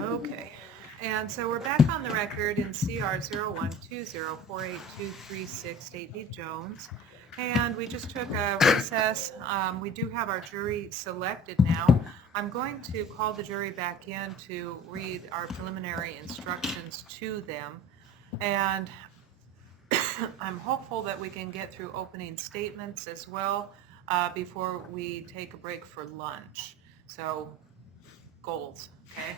Okay, and so we're back on the record in CR 0120482336 State v. Jones, and we just took a recess. We do have our jury selected now. I'm going to call the jury back in to read our preliminary instructions to them, and I'm hopeful that we can get through opening statements as well before we take a break for lunch. So, goals, okay?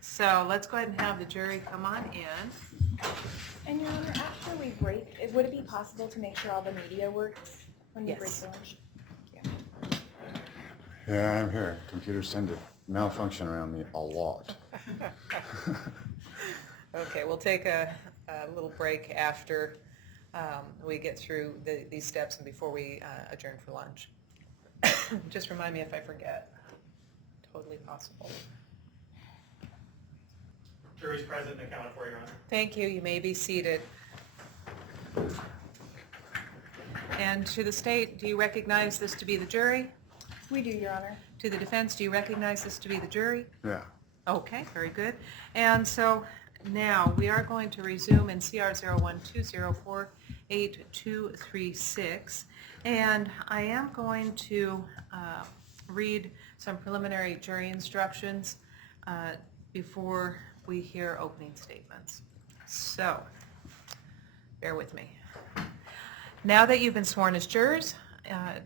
So let's go ahead and have the jury come on in. And Your Honor, after we break, would it be possible to make sure all the media works when you break for lunch? Yeah, I'm here. Computers tend to malfunction around me a lot. Okay, we'll take a little break after we get through these steps and before we adjourn for lunch. Just remind me if I forget. Totally possible. Jury's present and accounted for, Your Honor. Thank you. You may be seated. And to the state, do you recognize this to be the jury? We do, Your Honor. To the defense, do you recognize this to be the jury? Yeah. Okay, very good. And so now we are going to resume in CR 0120482336, and I am going to read some preliminary jury instructions before we hear opening statements. So, bear with me. Now that you've been sworn as jurors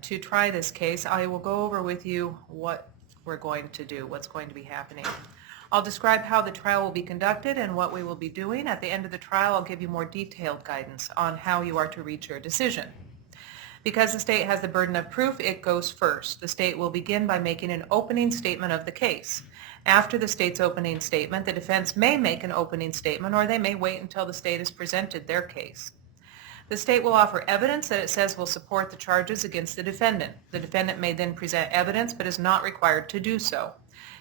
to try this case, I will go over with you what we're going to do, what's going to be happening. I'll describe how the trial will be conducted and what we will be doing. At the end of the trial, I'll give you more detailed guidance on how you are to reach your decision. Because the state has the burden of proof, it goes first. The state will begin by making an opening statement of the case. After the state's opening statement, the defense may make an opening statement, or they may wait until the state has presented their case. The state will offer evidence that it says will support the charges against the defendant. The defendant may then present evidence, but is not required to do so.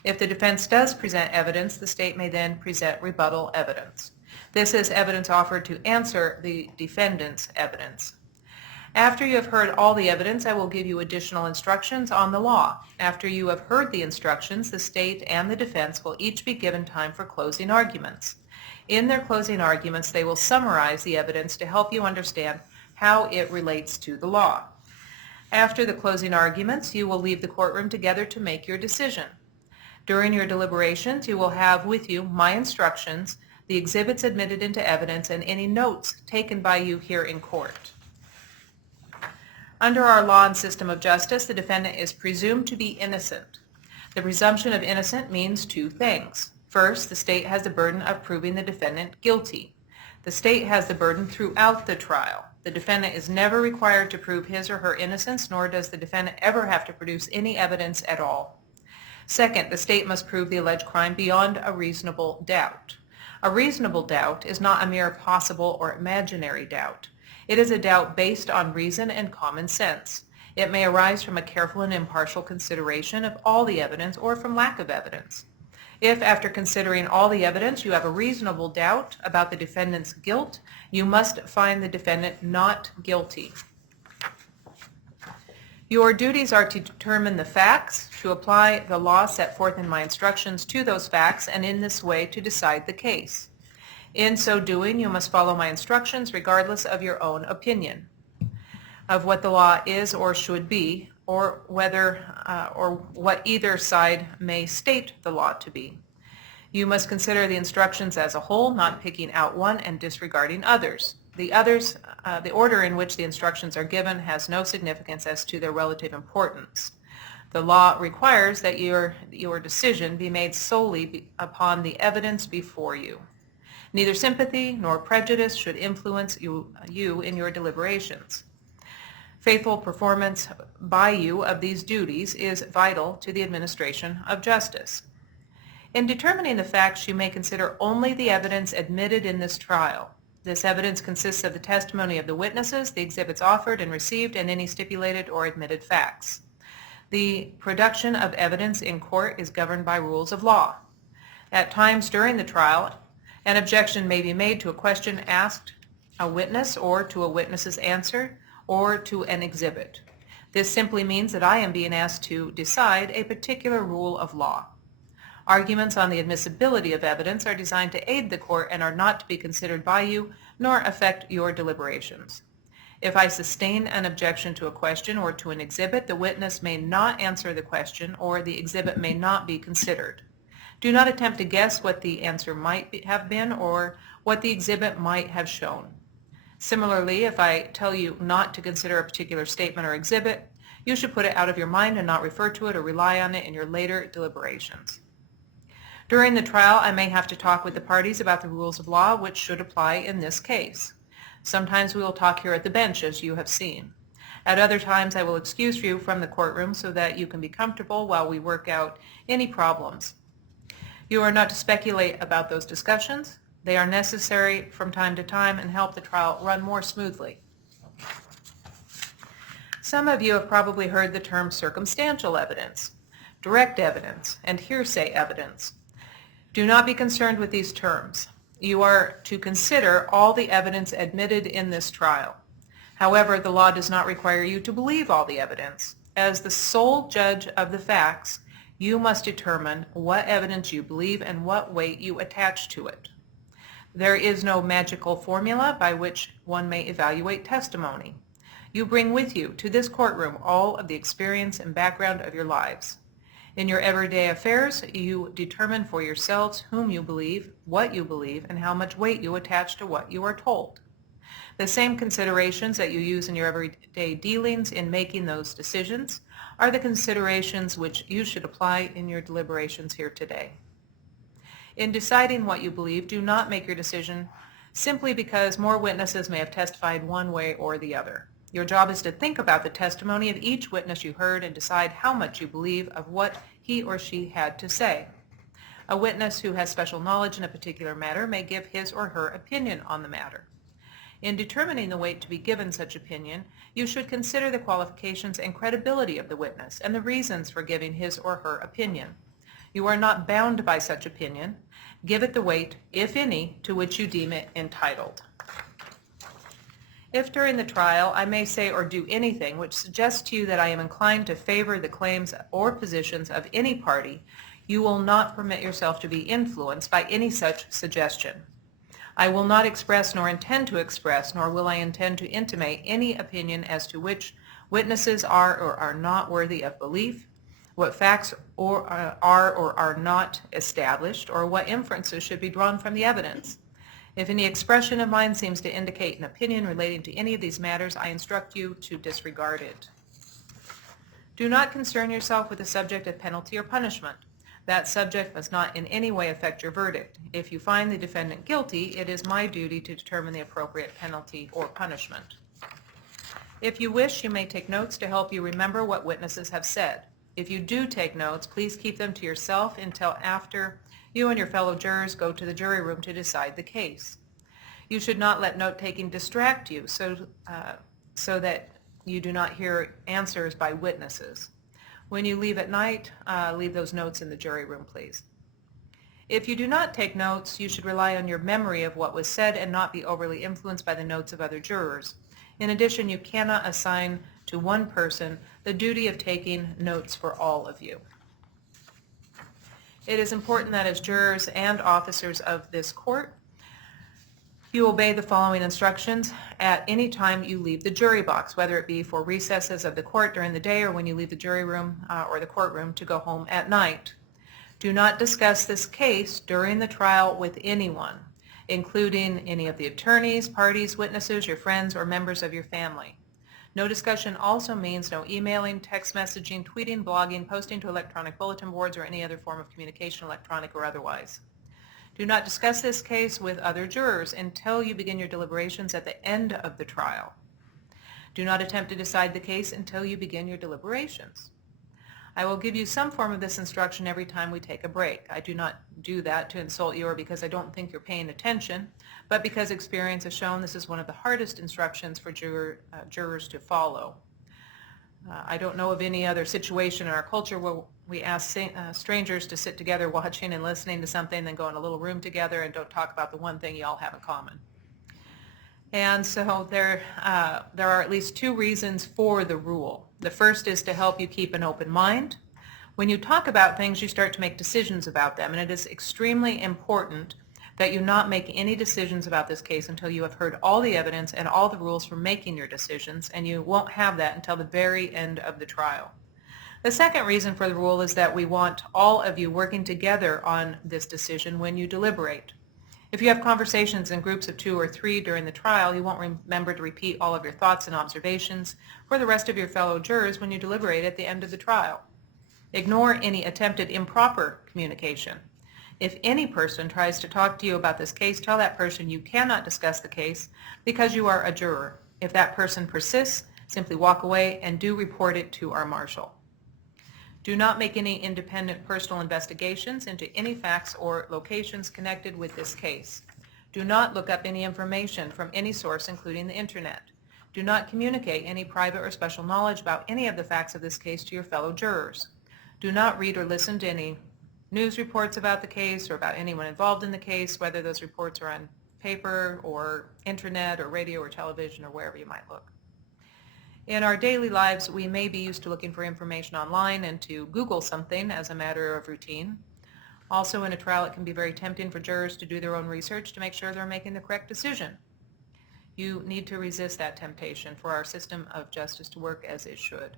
If the defense does present evidence, the state may then present rebuttal evidence. This is evidence offered to answer the defendant's evidence. After you have heard all the evidence, I will give you additional instructions on the law. After you have heard the instructions, the state and the defense will each be given time for closing arguments. In their closing arguments, they will summarize the evidence to help you understand how it relates to the law. After the closing arguments, you will leave the courtroom together to make your decision. During your deliberations, you will have with you my instructions, the exhibits admitted into evidence, and any notes taken by you here in court. Under our law and system of justice, the defendant is presumed to be innocent. The presumption of innocent means two things. First, the state has the burden of proving the defendant guilty. The state has the burden throughout the trial. The defendant is never required to prove his or her innocence, nor does the defendant ever have to produce any evidence at all. Second, the state must prove the alleged crime beyond a reasonable doubt. A reasonable doubt is not a mere possible or imaginary doubt. It is a doubt based on reason and common sense. It may arise from a careful and impartial consideration of all the evidence or from lack of evidence. If, after considering all the evidence, you have a reasonable doubt about the defendant's guilt, you must find the defendant not guilty. Your duties are to determine the facts, to apply the law set forth in my instructions to those facts, and in this way to decide the case. In so doing, you must follow my instructions regardless of your own opinion of what the law is or should be, or whether or what either side may state the law to be. You must consider the instructions as a whole, not picking out one and disregarding others. The order in which the instructions are given has no significance as to their relative importance. The law requires that your decision be made solely upon the evidence before you. Neither sympathy nor prejudice should influence you in your deliberations. Faithful performance by you of these duties is vital to the administration of justice. In determining the facts, you may consider only the evidence admitted in this trial. This evidence consists of the testimony of the witnesses, the exhibits offered and received, and any stipulated or admitted facts. The production of evidence in court is governed by rules of law. At times during the trial, an objection may be made to a question asked a witness, or to a witness's answer, or to an exhibit. This simply means that I am being asked to decide a particular rule of law. Arguments on the admissibility of evidence are designed to aid the court and are not to be considered by you nor affect your deliberations. If I sustain an objection to a question or to an exhibit, the witness may not answer the question or the exhibit may not be considered. Do not attempt to guess what the answer might have been or what the exhibit might have shown. Similarly, if I tell you not to consider a particular statement or exhibit, you should put it out of your mind and not refer to it or rely on it in your later deliberations. During the trial, I may have to talk with the parties about the rules of law which should apply in this case. Sometimes we will talk here at the bench, as you have seen. At other times, I will excuse you from the courtroom so that you can be comfortable while we work out any problems. You are not to speculate about those discussions. They are necessary from time to time and help the trial run more smoothly. Some of you have probably heard the term circumstantial evidence, direct evidence, and hearsay evidence. Do not be concerned with these terms. You are to consider all the evidence admitted in this trial. However, the law does not require you to believe all the evidence. As the sole judge of the facts, you must determine what evidence you believe and what weight you attach to it. There is no magical formula by which one may evaluate testimony. You bring with you to this courtroom all of the experience and background of your lives. In your everyday affairs, you determine for yourselves whom you believe, what you believe, and how much weight you attach to what you are told. The same considerations that you use in your everyday dealings in making those decisions are the considerations which you should apply in your deliberations here today. In deciding what you believe, do not make your decision simply because more witnesses may have testified one way or the other. Your job is to think about the testimony of each witness you heard and decide how much you believe of what he or she had to say. A witness who has special knowledge in a particular matter may give his or her opinion on the matter. In determining the weight to be given such opinion, you should consider the qualifications and credibility of the witness and the reasons for giving his or her opinion. You are not bound by such opinion. Give it the weight, if any, to which you deem it entitled. If during the trial I may say or do anything which suggests to you that I am inclined to favor the claims or positions of any party, you will not permit yourself to be influenced by any such suggestion. I will not express nor intend to express, nor will I intend to intimate any opinion as to which witnesses are or are not worthy of belief, what facts are or are not established, or what inferences should be drawn from the evidence. If any expression of mine seems to indicate an opinion relating to any of these matters, I instruct you to disregard it. Do not concern yourself with the subject of penalty or punishment. That subject must not in any way affect your verdict. If you find the defendant guilty, it is my duty to determine the appropriate penalty or punishment. If you wish, you may take notes to help you remember what witnesses have said. If you do take notes, please keep them to yourself until after you and your fellow jurors go to the jury room to decide the case. You should not let note-taking distract you so that you do not hear answers by witnesses. When you leave at night, leave those notes in the jury room, please. If you do not take notes, you should rely on your memory of what was said and not be overly influenced by the notes of other jurors. In addition, you cannot assign to one person the duty of taking notes for all of you. It is important that as jurors and officers of this court, you obey the following instructions at any time you leave the jury box, whether it be for recesses of the court during the day or when you leave the jury room or the courtroom to go home at night. Do not discuss this case during the trial with anyone, including any of the attorneys, parties, witnesses, your friends, or members of your family. No discussion also means no emailing, text messaging, tweeting, blogging, posting to electronic bulletin boards, or any other form of communication, electronic or otherwise. Do not discuss this case with other jurors until you begin your deliberations at the end of the trial. Do not attempt to decide the case until you begin your deliberations. I will give you some form of this instruction every time we take a break. I do not do that to insult you or because I don't think you're paying attention, but because experience has shown this is one of the hardest instructions for jurors to follow. I don't know of any other situation in our culture where we ask strangers to sit together watching and listening to something, then go in a little room together and don't talk about the one thing you all have in common. And so there are at least two reasons for the rule. The first is to help you keep an open mind. When you talk about things, you start to make decisions about them, and it is extremely important that you not make any decisions about this case until you have heard all the evidence and all the rules for making your decisions, and you won't have that until the very end of the trial. The second reason for the rule is that we want all of you working together on this decision when you deliberate. If you have conversations in groups of 2 or 3 during the trial, you won't remember to repeat all of your thoughts and observations for the rest of your fellow jurors when you deliberate at the end of the trial. Ignore any attempted improper communication. If any person tries to talk to you about this case, tell that person you cannot discuss the case because you are a juror. If that person persists, simply walk away and do report it to our marshal. Do not make any independent personal investigations into any facts or locations connected with this case. Do not look up any information from any source, including the internet. Do not communicate any private or special knowledge about any of the facts of this case to your fellow jurors. Do not read or listen to any news reports about the case or about anyone involved in the case, whether those reports are on paper or internet or radio or television or wherever you might look. In our daily lives, we may be used to looking for information online and to Google something as a matter of routine. Also, in a trial, it can be very tempting for jurors to do their own research to make sure they're making the correct decision. You need to resist that temptation for our system of justice to work as it should.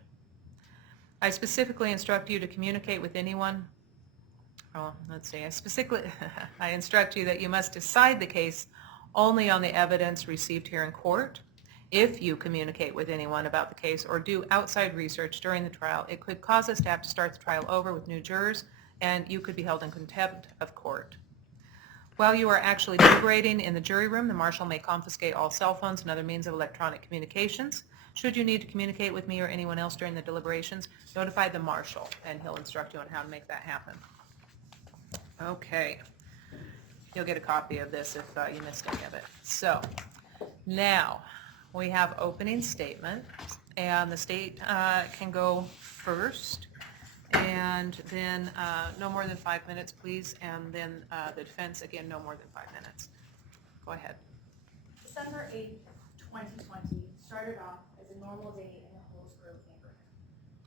I specifically instruct you to communicate with anyone. I instruct you that you must decide the case only on the evidence received here in court. If you communicate with anyone about the case or do outside research during the trial, it could cause us to have to start the trial over with new jurors, and you could be held in contempt of court. While you are actually deliberating in the jury room, the marshal may confiscate all cell phones and other means of electronic communications. Should you need to communicate with me or anyone else during the deliberations, notify the marshal, and he'll instruct you on how to make that happen. Okay. You'll get a copy of this if you missed any of it. So, now, we have opening statement, and the state can go first, and then no more than 5 minutes, please, and then the defense, again, no more than 5 minutes. Go ahead. December 8th, 2020 started off as a normal day in the Hillsgrove neighborhood.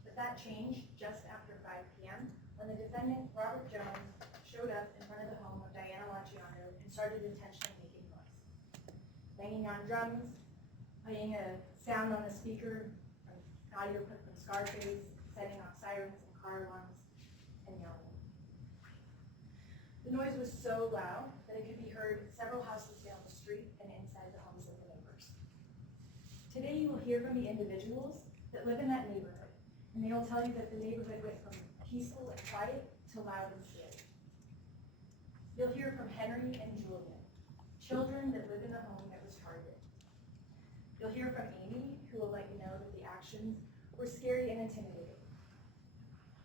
But that changed just after 5 p.m. when the defendant, Robert Jones, showed up in front of the home of Diana Lachiondo and started intentionally making noise. Banging on drums, playing a sound on the speaker, an audio clip from Scarface, setting off sirens and car alarms, and yelling. The noise was so loud that it could be heard several houses down the street and inside the homes of the neighbors. Today you will hear from the individuals that live in that neighborhood, and they will tell you that the neighborhood went from peaceful and quiet to loud and scary. You'll hear from Henry and Julian, children that live in the home that was targeted. You'll hear from Amy, who will let you know that the actions were scary and intimidating.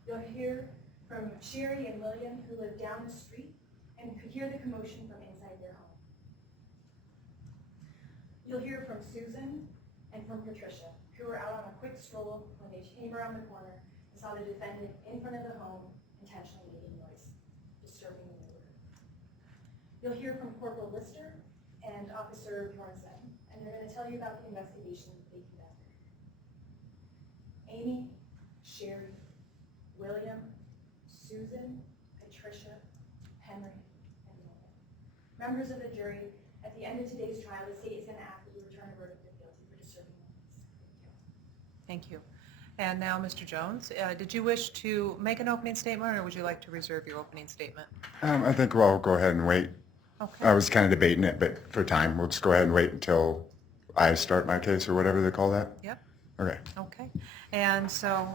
You'll hear from Sherry and William, who live down the street and could hear the commotion from inside their home. You'll hear from Susan and from Patricia, who were out on a quick stroll when they came around the corner and saw the defendant in front of the home intentionally making noise, disturbing the neighborhood. You'll hear from Corporal Lister and Officer Bjornson, and they're going to tell you about the investigation that they conducted. Amy, Sherry, William, Susan, Patricia, Henry, and William. Members of the jury, at the end of today's trial, the state is going to ask that you return a verdict of guilty for disturbing the peace. Thank you. Thank you. And now, Mr. Jones, did you wish to make an opening statement, or would you like to reserve your opening statement? I think we'll go ahead and wait. Okay. I was kind of debating it, but for time, we'll just go ahead and wait until I start my case or whatever they call that. Yep. Okay. Okay. And so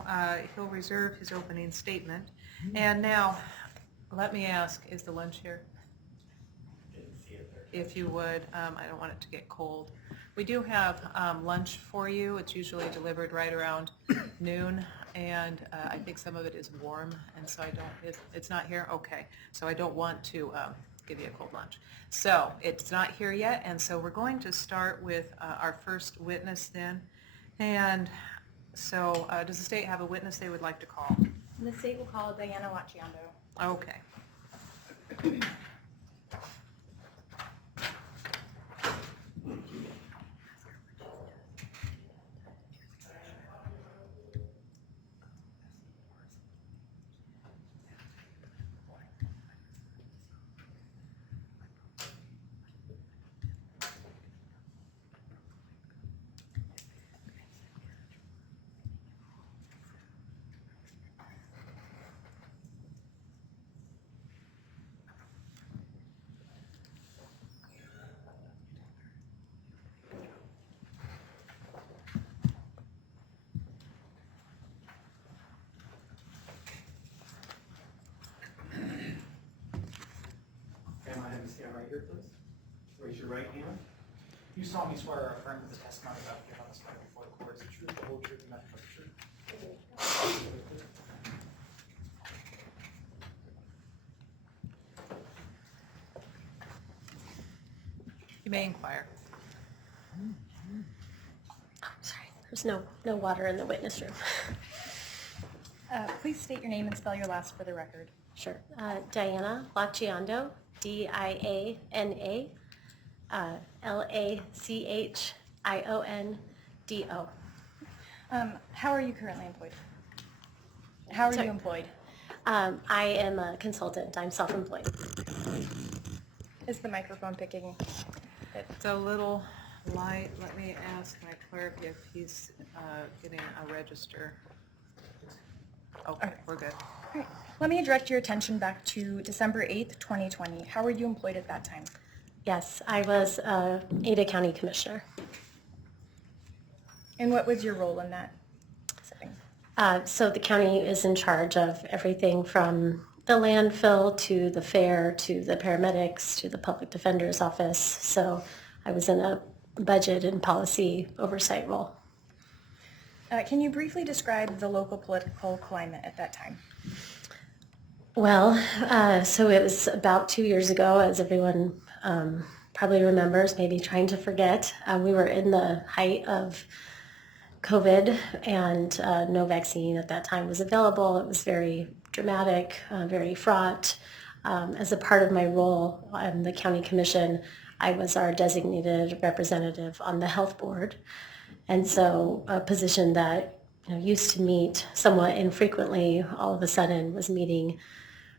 he'll reserve his opening statement. And now, let me ask, is the lunch here? Didn't see it there. If you would, I don't want it to get cold. We do have lunch for you. It's usually delivered right around noon, and I think some of it is warm, and so I don't, it's not here? Okay. So I don't want to give you a cold lunch. So it's not here yet, and so we're going to start with our first witness then. And so does the state have a witness they would like to call? And the state will call Diana Lachiondo. Okay. record, please. Raise your right hand. You solemnly swear or affirm that the testimony about to give on this matter before the court is the truth, the whole truth, and nothing but the truth. You may inquire. Sorry, there's no water in the witness room. Please state your name and spell your last for the record. Sure. Diana Lachiondo, Diana, Lachiondo. How are you currently employed? How are Sorry. you employed? I am a consultant. I'm self-employed. Is the microphone picking it? It's a little light. Let me ask my clerk if he's getting a register. Okay, we're good. All right. Let me direct your attention back to December 8th, 2020. How were you employed at that time? Yes, I was Ada County Commissioner. And what was your role in that setting? So the county is in charge of everything from the landfill to the fair to the paramedics to the public defender's office. So I was in a budget and policy oversight role. Can you briefly describe the local political climate at that time? Well, so it was about 2 years ago, as everyone probably remembers, maybe trying to forget. We were in the height of COVID, and no vaccine at that time was available. It was very dramatic, very fraught. As a part of my role on the county commission, I was our designated representative on the health board. And so a position that used to meet somewhat infrequently, all of a sudden was meeting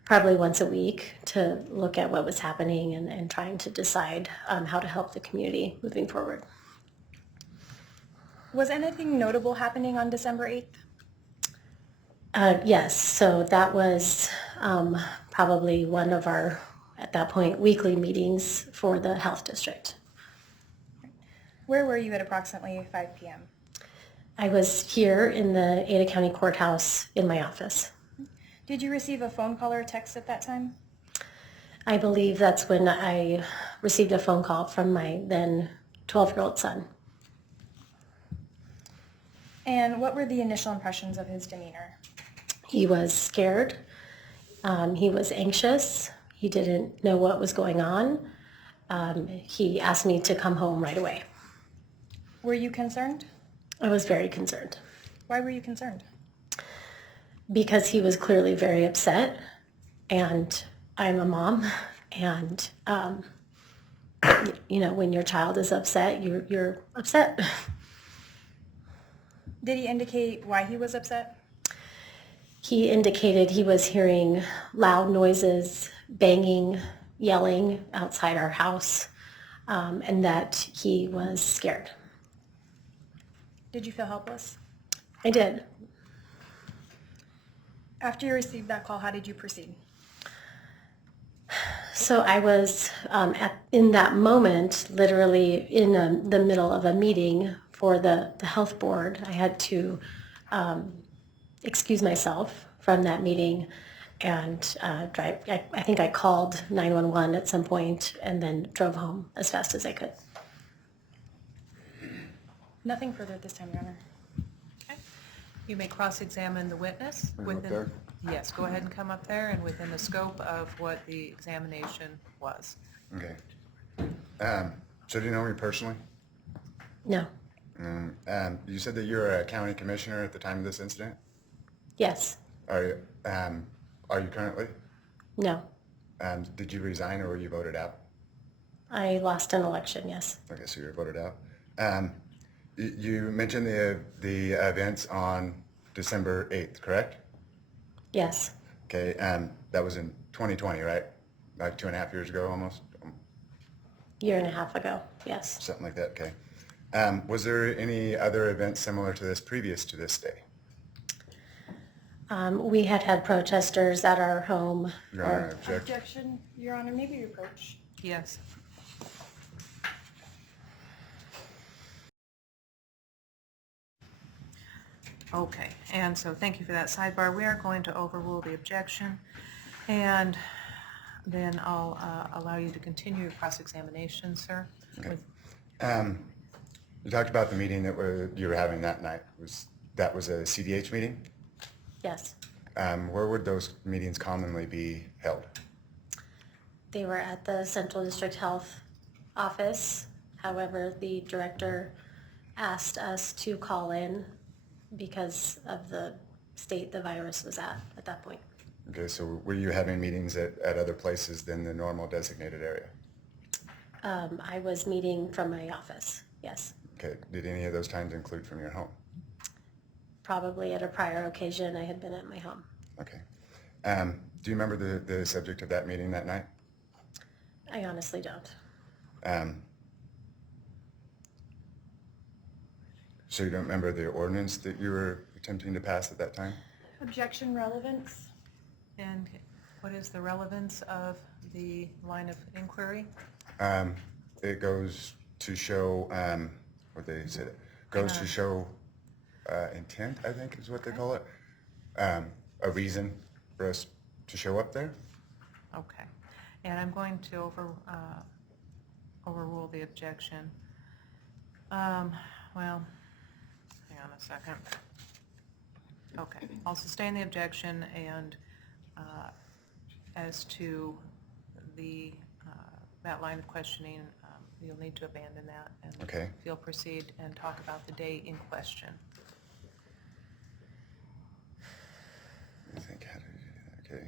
probably once a week to look at what was happening and trying to decide how to help the community moving forward. Was anything notable happening on December 8th? Yes, so that was probably one of our, at that point, weekly meetings for the health district. Where were you at approximately 5 p.m.? I was here in the Ada County Courthouse in my office. Did you receive a phone call or a text at that time? I believe that's when I received a phone call from my then 12-year-old son. And what were the initial impressions of his demeanor? He was scared. He was anxious. He didn't know what was going on. He asked me to come home right away. Were you concerned? I was very concerned Why were you concerned? because he was clearly very upset, and I'm a mom, and when your child is upset, you're upset. Did he indicate why he was upset? He indicated he was hearing loud noises, banging, yelling outside our house, and that he was scared. Did you feel helpless? I did. After you received that call, how did you proceed? So I was in that moment, literally in the middle of a meeting for the health board. I had to excuse myself from that meeting and drive. I think I called 911 at some point and then drove home as fast as I could. Nothing further at this time, Your Honor. Okay. You may cross-examine the witness Wanna go up within, there? yes, go ahead and come up there and within the scope of what the examination was. Okay. So do you know me personally? No. You said that you're a county commissioner at the time of this incident? Yes. Are you currently? No. Did you resign or were you voted out? I lost an election, yes. Okay, so you were voted out. You mentioned the events on December 8th, correct? Yes. Okay, that was in 2020, right? Like 2.5 years ago almost? Year and a half ago, yes. Something like that, okay. Was there any other events similar to this previous to this day? We had protesters at our home. Your Honor, I object. Objection, Your Honor. Maybe reproach. Yes. Okay, and so thank you for that sidebar. We are going to overrule the objection. And then I'll allow you to continue your cross-examination, sir. Okay. With- You talked about the meeting you were having that night. That was a CDH meeting? Yes, Where would those meetings commonly be held? they were at the Central District Health office. However, the director asked us to call in because of the state the virus was at that point. Okay, so were you having meetings at other places than the normal designated area? I was meeting from my office, yes. Okay, did any of those times include from your home? Probably at a prior occasion I had been at my home. Okay. Do you remember the subject of that meeting that night? I honestly don't. So you don't remember the ordinance that you were attempting to pass at that time? Objection relevance? And what is the relevance of the line of inquiry? It goes to show, what they said, goes to show intent, I think is what they call it. A reason for us to show up there. Okay. And I'm going to overrule the objection. Well, hang on a second. Okay, I'll sustain the objection, and as to that line of questioning, you'll need to abandon that, and Okay. if you'll proceed and talk about the day in question. I think how to do that. Okay.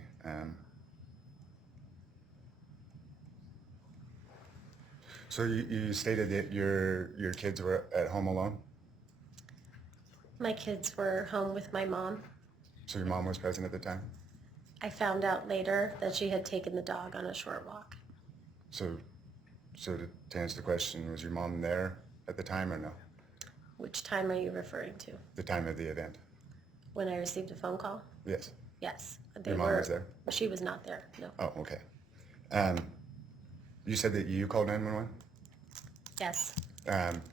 So you stated that your kids were at home alone? My kids were home with my mom. So your mom was present at the time? I found out later that she had taken the dog on a short walk. So to answer the question, was your mom there at the time or no? Which time are you referring to? The time of the event? When I received a phone call? Yes. Yes. Your mom was there? She was not there, no. Oh, okay. You said that you called 911? Yes.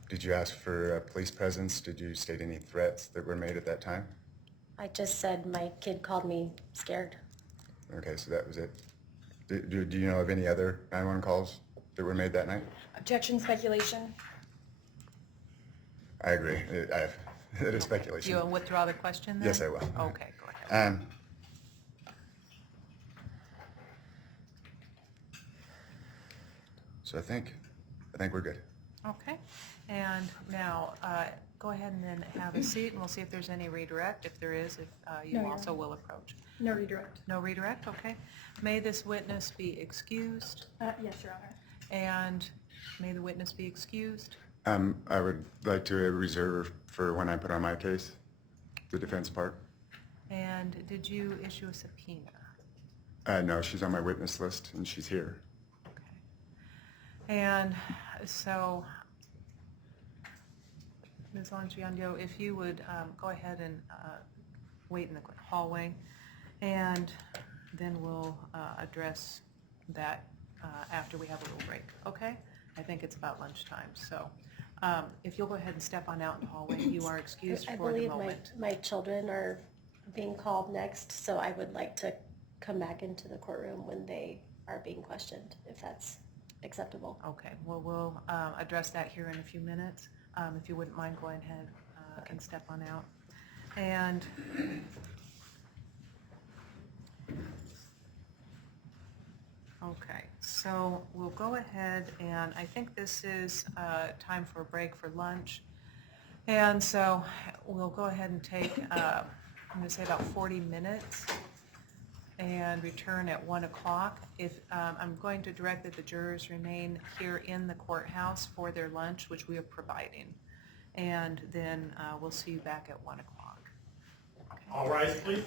Did you ask for police presence? Did you state any threats that were made at that time? I just said my kid called me scared. Okay, so that was it. Do you know of any other 911 calls that were made that night? Objection speculation? I agree. It is speculation. You will withdraw the question then? Yes, I will. Okay, go ahead. So I think we're good. Okay, and now, go ahead and then have a seat, and we'll see if there's any redirect. If there is, you No, Your also Honor. will approach. No redirect. No redirect, okay. May this witness be excused, Yes, Your Honor. and may the witness be excused. I would like to reserve for when I put on my case, the defense part. And did you issue a subpoena? No, she's on my witness list and she's here. Okay. And so, Ms. Lachiondo, if you would go ahead and wait in the hallway, and then we'll address that after we have a little break, okay? I think it's about lunchtime, so if you'll go ahead and step on out in the hallway, you are excused I for the believe moment. my children are being called next, so I would like to come back into the courtroom when they are being questioned, if that's acceptable. Okay, well, we'll address that here in a few minutes. If you wouldn't mind going ahead and step on out. And okay, so we'll go ahead, and I think this is time for a break for lunch. And so we'll go ahead and take, I'm going to say about 40 minutes and return at 1 o'clock. If I'm going to direct that the jurors remain here in the courthouse for their lunch, which we are providing. And then we'll see you back at 1 o'clock. All rise, please.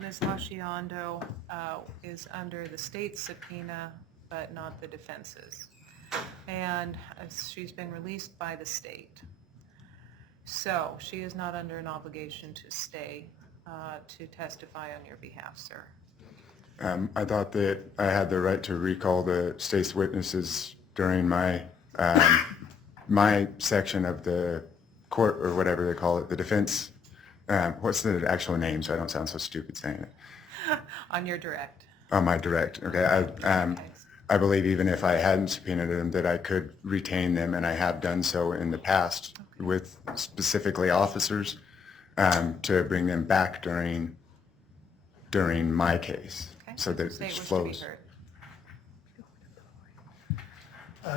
Ms. Lachiondo is under the state's subpoena, but not the defense's. And she's been released by the state. So she is not under an obligation to stay to testify on your behalf, sir. I thought that I had the right to recall the state's witnesses during my my section of the court, or whatever they call it, the defense. What's the actual name, so I don't sound so stupid saying it? On your direct. On my direct. Okay. I believe even if I hadn't subpoenaed them, that I could retain them, and I have done so in the past with specifically officers to bring them back during my case, Okay. so that State it wish to be flows. heard.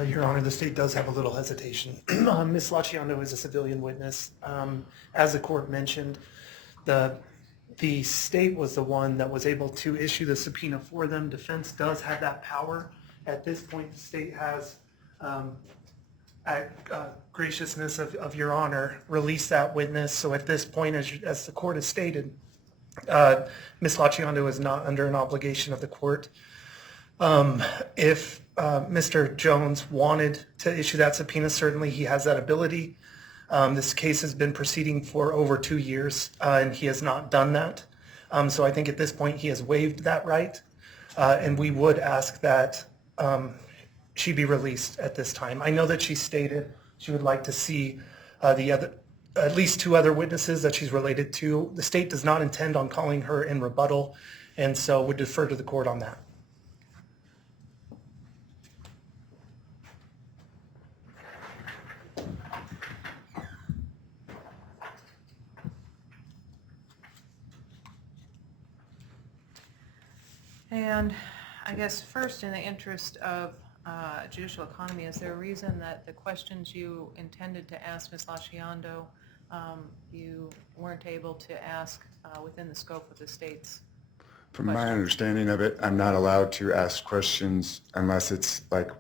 Your Honor, the state does have a little hesitation. Ms. Lachiondo is a civilian witness. As the court mentioned, the state was the one that was able to issue the subpoena for them. Defense does have that power. At this point, the state has, at graciousness of Your Honor, released that witness. So at this point, as the court has stated, Ms. Lachiondo is not under an obligation of the court. If Mr. Jones wanted to issue that subpoena, certainly he has that ability. This case has been proceeding for over 2 years, and he has not done that. So I think at this point he has waived that right, and we would ask that she be released at this time. I know that she stated she would like to see at least 2 other witnesses that she's related to. The state does not intend on calling her in rebuttal, and so would defer to the court on that. And I guess first, in the interest of judicial economy, is there a reason that the questions you intended to ask Ms. Lachiondo, you weren't able to ask within the scope of the state's? From my understanding of it, I'm not allowed to ask questions unless it's like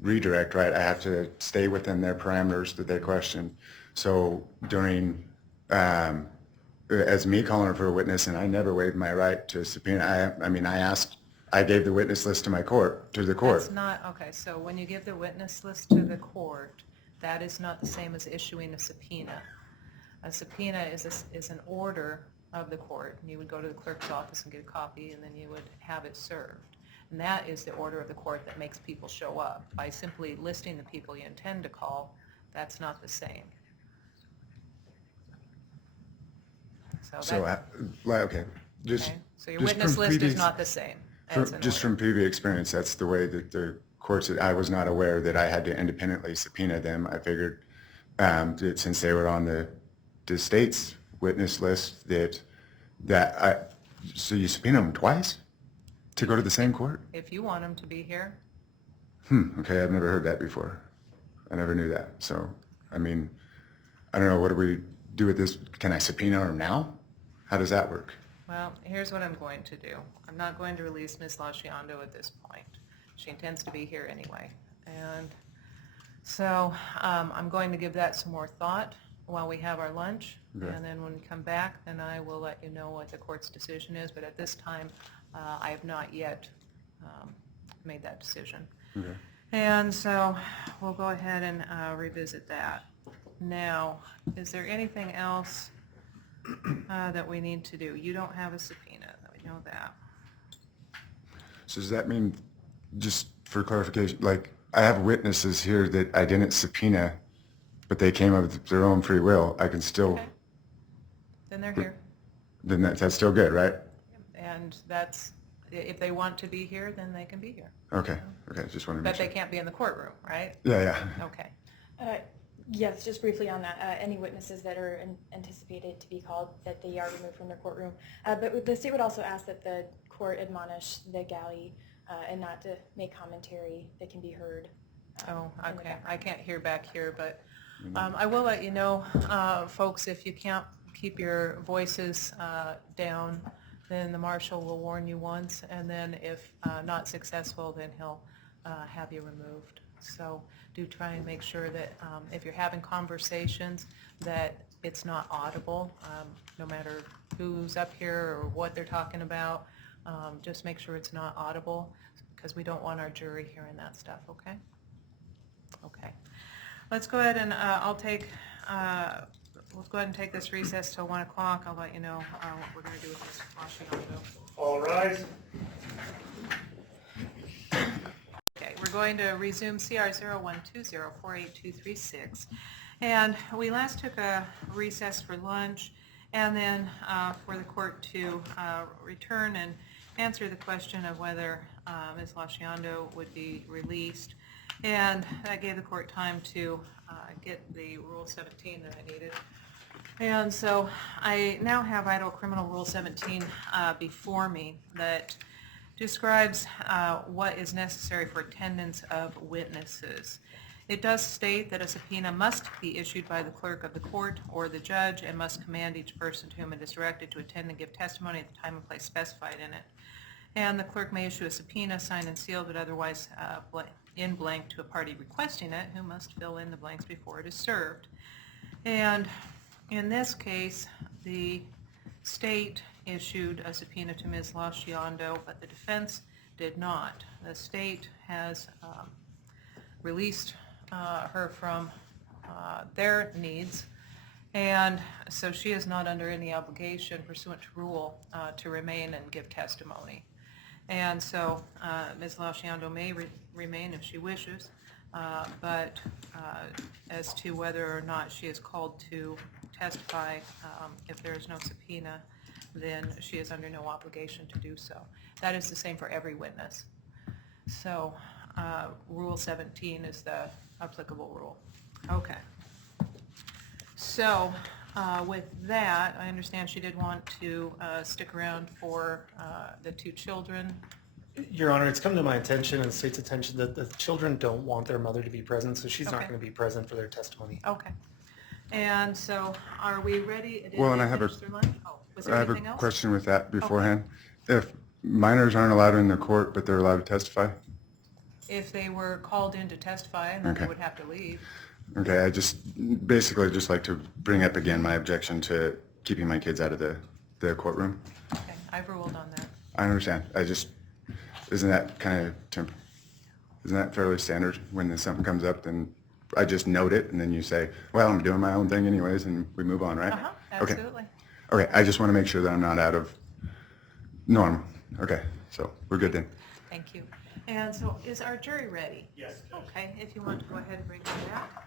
redirect, right? I have to stay within their parameters that they question. So during, as me calling her for a witness, and I never waived my right to subpoena. I gave the witness list to the court. That's not, okay, so when you give the witness list to the court, that is not the same as issuing a subpoena. A subpoena is an order of the court, and you would go to the clerk's office and get a copy, and then you would have it served. And that is the order of the court that makes people show up. By simply listing the people you intend to call, that's not the same. So, okay. Okay, so your just witness from list is previous- not the same as an Just order. from previous experience, that's the way that the courts, I was not aware that I had to independently subpoena them. I figured that since they were on the state's witness list, so you subpoena them twice to go to the same court? If you want them to be here, Okay, I've never heard that before. I never knew that. So, I mean, I don't know, what do we do with this? Can I subpoena them now? How does that work? well, here's what I'm going to do. I'm not going to release Ms. Lachiondo at this point. She intends to be here anyway. And so I'm going to give that some more thought while we have our lunch. Okay. And then when we come back, then I will let you know what the court's decision is. But at this time, I have not yet made that decision. Okay. And so we'll go ahead and revisit that. Now, is there anything else that we need to do? You don't have a subpoena, we know that. So does that mean, just for clarification, like I have witnesses here that I didn't subpoena, but they came of their own free will, I can still, Okay. Then they're here. then that's still good, right? And that's, if they want to be here, then they can be here. Okay, just wanted to make But they sure. can't be in the courtroom, right? Yeah. Okay. Yes, just briefly on that, any witnesses that are anticipated to be called, that they are removed from their courtroom. But the state would also ask that the court admonish the galley and not to make commentary that can be heard. Oh, in the okay. background. I can't hear back here, but I will let you know, folks, if you can't keep your voices down, then the marshal will warn you once, and then if not successful, then he'll have you removed. So do try and make sure that if you're having conversations, that it's not audible, no matter who's up here or what they're talking about. Just make sure it's not audible, because we don't want our jury hearing that stuff, okay? Okay. Let's go ahead and let's go ahead and take this recess till 1 o'clock. I'll let you know what we're going to do with Ms. Lachiondo. All rise. going to resume CR 0120482236. And we last took a recess for lunch and then for the court to return and answer the question of whether Ms. Lachiondo would be released. And that gave the court time to get the Rule 17 that I needed. And so I now have Idaho Criminal Rule 17 before me that describes what is necessary for attendance of witnesses. It does state that a subpoena must be issued by the clerk of the court or the judge and must command each person to whom it is directed to attend and give testimony at the time and place specified in it. And the clerk may issue a subpoena, signed and sealed, but otherwise in blank to a party requesting it, who must fill in the blanks before it is served. And in this case, the state issued a subpoena to Ms. Lachiondo, but the defense did not. The state has released her from their needs, and so she is not under any obligation pursuant to rule to remain and give testimony. And so Ms. Lachiondo may remain if she wishes, but as to whether or not she is called to testify, if there is no subpoena, then she is under no obligation to do so. That is the same for every witness. So Rule 17 is the applicable rule. Okay. So with that, I understand she did want to stick around for the two children. Your Honor, it's come to my attention and the state's attention that the children don't want their mother to be present, so she's not Okay. going to be present for their testimony. Okay. And so are we ready? Did Well, and they I have a- finish their lunch? Oh, was there I have a anything else? question with that beforehand. If minors aren't allowed in the court, but they're allowed to testify? If they were called in to testify, then they Okay. would have to leave. Okay, I just basically just like to bring up again my objection to keeping my kids out of the courtroom. Okay, I've ruled on that. I understand. Isn't that kind of isn't that fairly standard when something comes up? Then I just note it, and then you say, "Well, I'm doing my own thing anyways," and we move on, right? Absolutely. Okay. I just want to make sure that I'm not out of norm. Okay, so we're good then. Thank you. And so is our jury ready? Yes, Judge. Okay, if you want to go ahead and bring them back.